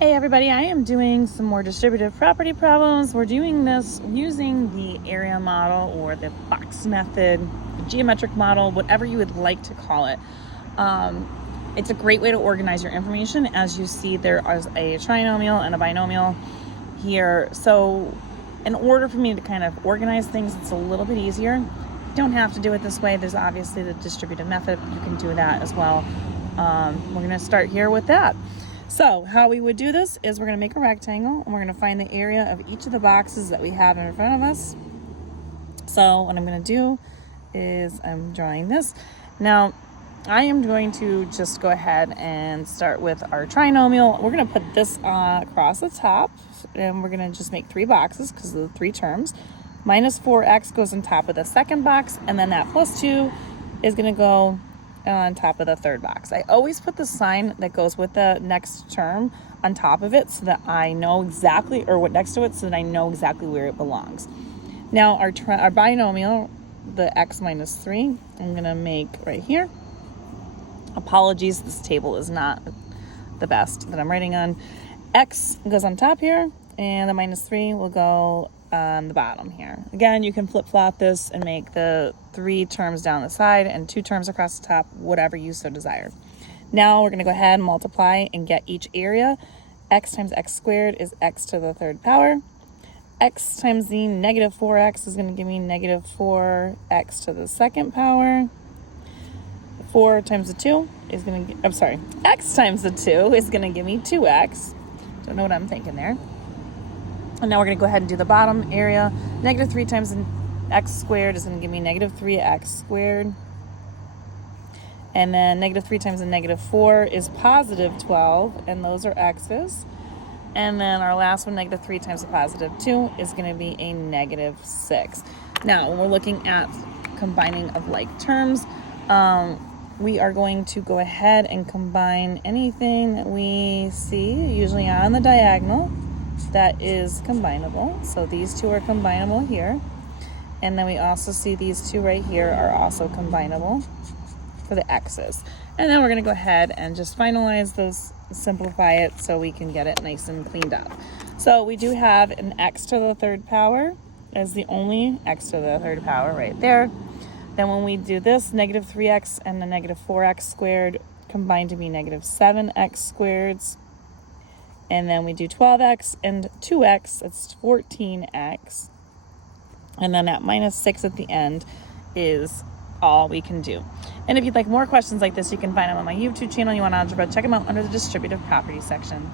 Hey everybody, I am doing some more distributive property problems. We're doing this using the area model or the box method, the geometric model, whatever you would like to call it. It's a great way to organize your information. As you see, there is a trinomial and a binomial here. So in order for me to kind of organize things, it's a little bit easier. You don't have to do it this way. There's obviously the distributive method. You can do that as well. We're going to start here with that. So how we would do this is we're going to make a rectangle and we're going to find the area of each of the boxes that we have in front of us. So what I'm going to do is I'm drawing this. Now I am going to just go ahead and start with our trinomial. We're going to put this across the top and we're going to just make three boxes because of the three terms. Minus 4x goes on top of the second box, and then that plus 2 is going to go on top of the third box. I always put the sign that goes with the next term on top of it so that I know exactly, or what next to it, so that I know exactly where it belongs. Now our binomial, the x minus 3, I'm going to make right here. Apologies, this table is not the best that I'm writing on. X goes on top here, and the minus 3 will go on the bottom here. Again, you can flip-flop this and make the 3 terms down the side and 2 terms across the top, whatever you so desire. Now we're going to go ahead and multiply and get each area. X times x squared is x to the third power. X times the negative 4x is going to give me negative 4x to the second power. 4 times the 2 is going to, x times the 2 is going to give me 2x. Don't know what I'm thinking there. And now we're going to go ahead and do the bottom area. Negative 3 times x squared is going to give me negative 3x squared. And then negative 3 times a negative 4 is positive 12, and those are x's. And then our last one, negative 3 times a positive 2, is going to be a negative 6. Now, when we're looking at combining of like terms, we are going to go ahead and combine anything that we see, usually on the diagonal, that is combinable. So these two are combinable here. And then we also see these two right here are also combinable for the x's. And then we're going to go ahead and just finalize those, simplify it so we can get it nice and cleaned up. So we do have an x to the third power as the only x to the third power right there. Then when we do this, negative 3x and the negative 4x squared combine to be negative 7x squared. And then we do 12x and 2x, that's 14x. And then that minus 6 at the end is all we can do. And if you'd like more questions like this, you can find them on my YouTube channel. You want algebra, check them out under the distributive property section.